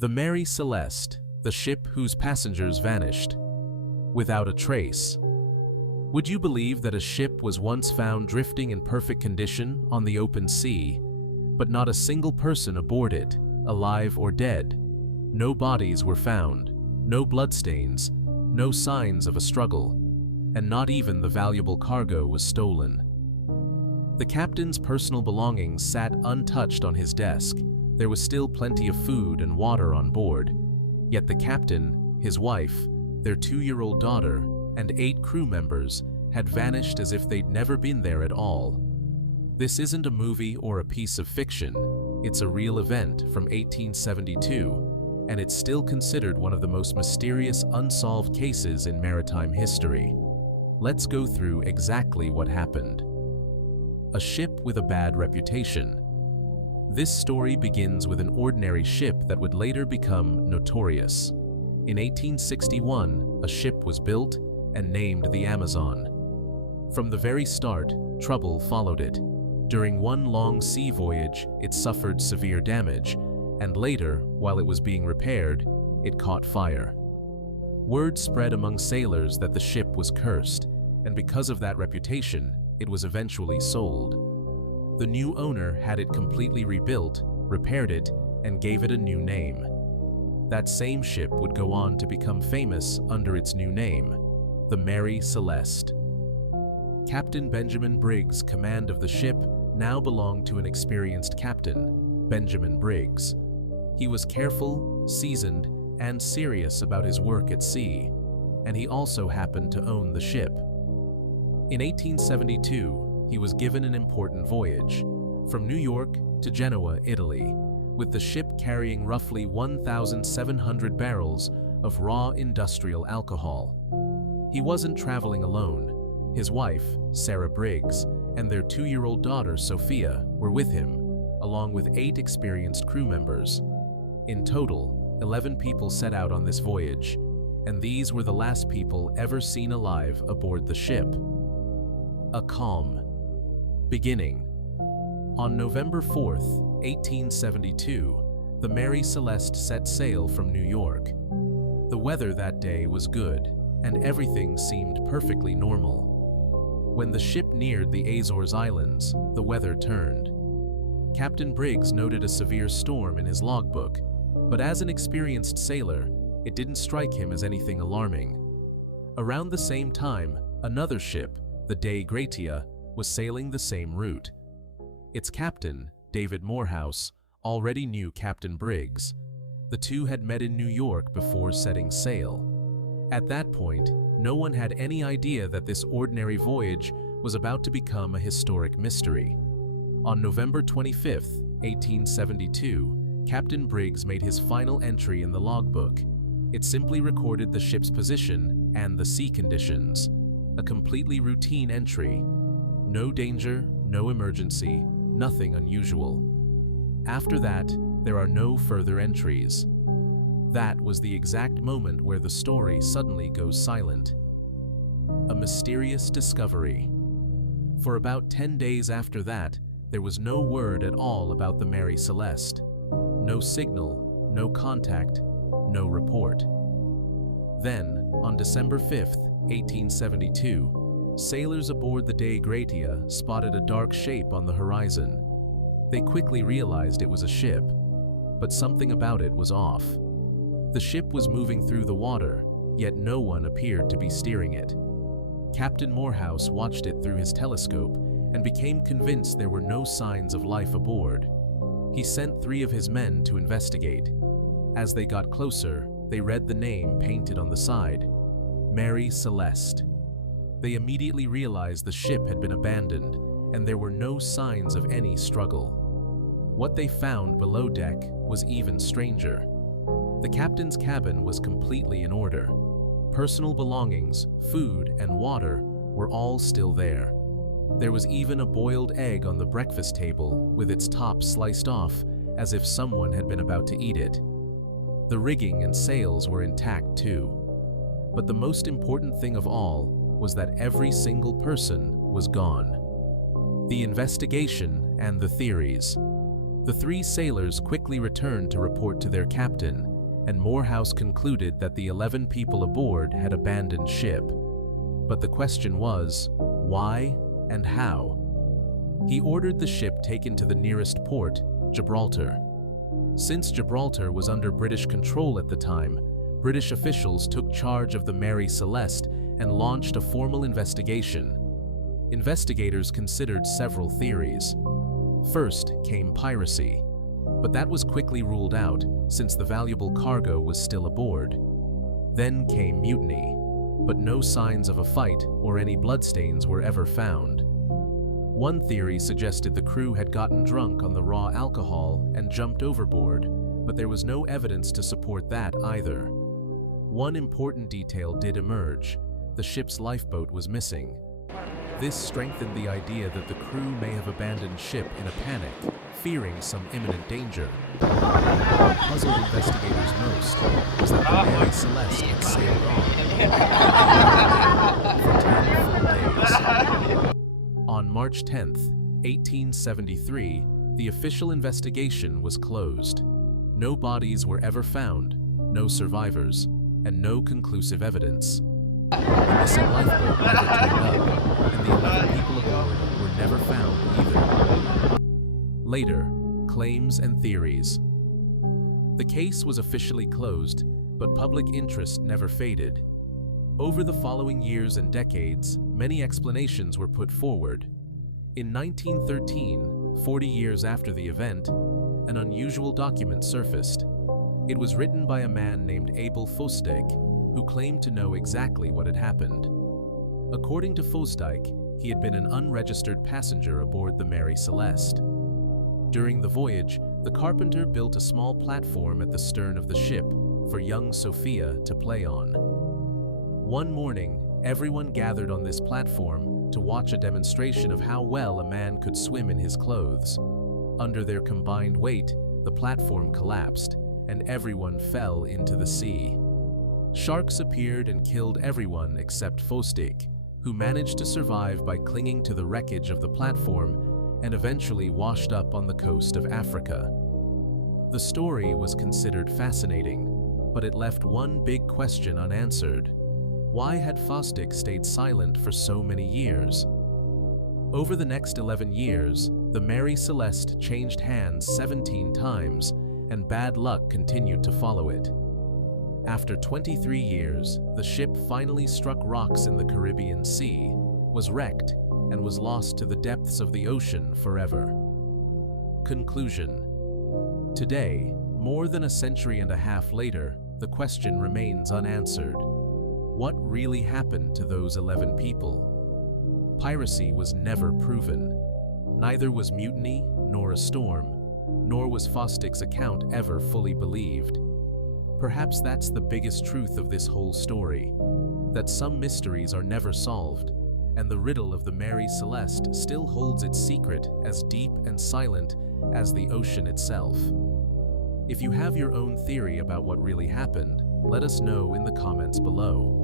The Mary Celeste, the ship whose passengers vanished without a trace. Would you believe that a ship was once found drifting in perfect condition on the open sea, but not a single person aboard it, alive or dead? No bodies were found, no bloodstains, no signs of a struggle, and not even the valuable cargo was stolen. The captain's personal belongings sat untouched on his desk. There was still plenty of food and water on board, yet the captain, his wife, their 2-year-old daughter, and 8 crew members had vanished as if they'd never been there at all. This isn't a movie or a piece of fiction. It's a real event from 1872, and it's still considered one of the most mysterious unsolved cases in maritime history. Let's go through exactly what happened. A ship with a bad reputation. This story begins with an ordinary ship that would later become notorious. In 1861, a ship was built and named the Amazon. From the very start, trouble followed it. During one long sea voyage, it suffered severe damage, and later, while it was being repaired, it caught fire. Word spread among sailors that the ship was cursed, and because of that reputation, it was eventually sold. The new owner had it completely rebuilt, repaired it, and gave it a new name. That same ship would go on to become famous under its new name, the Mary Celeste. Captain Benjamin Briggs' command of the ship now belonged to an experienced captain, Benjamin Briggs. He was careful, seasoned, and serious about his work at sea, and he also happened to own the ship. In 1872, he was given an important voyage, from New York to Genoa, Italy, with the ship carrying roughly 1,700 barrels of raw industrial alcohol. He wasn't traveling alone. His wife, Sarah Briggs, and their 2-year-old daughter, Sophia, were with him, along with 8 experienced crew members. In total, 11 people set out on this voyage, and these were the last people ever seen alive aboard the ship. A calm beginning. On November 4th, 1872, the Mary Celeste set sail from New York. The weather that day was good, and everything seemed perfectly normal. When the ship neared the Azores Islands, the weather turned. Captain Briggs noted a severe storm in his logbook, but as an experienced sailor, it didn't strike him as anything alarming. Around the same time, another ship, the Dei Gratia, was sailing the same route. Its captain, David Morehouse, already knew Captain Briggs. The two had met in New York before setting sail. At that point, no one had any idea that this ordinary voyage was about to become a historic mystery. On November 25, 1872, Captain Briggs made his final entry in the logbook. It simply recorded the ship's position and the sea conditions. A completely routine entry. No danger, no emergency, nothing unusual. After that, there are no further entries. That was the exact moment where the story suddenly goes silent. A mysterious discovery. For about 10 days after that, there was no word at all about the Mary Celeste. No signal, no contact, no report. Then, on December 5th, 1872, sailors aboard the Dei Gratia spotted a dark shape on the horizon. They quickly realized it was a ship, but something about it was off. The ship was moving through the water, yet no one appeared to be steering it. Captain Morehouse watched it through his telescope and became convinced there were no signs of life aboard. He sent 3 of his men to investigate. As they got closer, they read the name painted on the side, Mary Celeste. They immediately realized the ship had been abandoned, and there were no signs of any struggle. What they found below deck was even stranger. The captain's cabin was completely in order. Personal belongings, food, and water were all still there. There was even a boiled egg on the breakfast table with its top sliced off as if someone had been about to eat it. The rigging and sails were intact too. But the most important thing of all was that every single person was gone. The investigation and the theories. The 3 sailors quickly returned to report to their captain, and Morehouse concluded that the 11 people aboard had abandoned ship. But the question was, why and how? He ordered the ship taken to the nearest port, Gibraltar. Since Gibraltar was under British control at the time, British officials took charge of the Mary Celeste and launched a formal investigation. Investigators considered several theories. First came piracy, but that was quickly ruled out since the valuable cargo was still aboard. Then came mutiny, but no signs of a fight or any bloodstains were ever found. One theory suggested the crew had gotten drunk on the raw alcohol and jumped overboard, but there was no evidence to support that either. One important detail did emerge: the ship's lifeboat was missing. This strengthened the idea that the crew may have abandoned ship in a panic, fearing some imminent danger. What puzzled investigators most was that the Mary Celeste had sailed on for 10 full days. On March 10, 1873, the official investigation was closed. No bodies were ever found, no survivors, and no conclusive evidence. The missing lifeboat never turned up, and the 11 people aboard were never found either. Later, claims and theories. The case was officially closed, but public interest never faded. Over the following years and decades, many explanations were put forward. In 1913, 40 years after the event, an unusual document surfaced. It was written by a man named Abel Fosdyke, who claimed to know exactly what had happened. According to Fosdyke, he had been an unregistered passenger aboard the Mary Celeste. During the voyage, the carpenter built a small platform at the stern of the ship for young Sophia to play on. One morning, everyone gathered on this platform to watch a demonstration of how well a man could swim in his clothes. Under their combined weight, the platform collapsed, and everyone fell into the sea. Sharks appeared and killed everyone except Fosdyke, who managed to survive by clinging to the wreckage of the platform and eventually washed up on the coast of Africa. The story was considered fascinating, but it left one big question unanswered. Why had Fosdyke stayed silent for so many years? Over the next 11 years, the Mary Celeste changed hands 17 times, and bad luck continued to follow it. After 23 years, the ship finally struck rocks in the Caribbean Sea, was wrecked, and was lost to the depths of the ocean forever. Conclusion. Today, more than a century and a half later, the question remains unanswered. What really happened to those 11 people? Piracy was never proven. Neither was mutiny, nor a storm, nor was Fosdyke's account ever fully believed. Perhaps that's the biggest truth of this whole story, that some mysteries are never solved, and the riddle of the Mary Celeste still holds its secret as deep and silent as the ocean itself. If you have your own theory about what really happened, let us know in the comments below.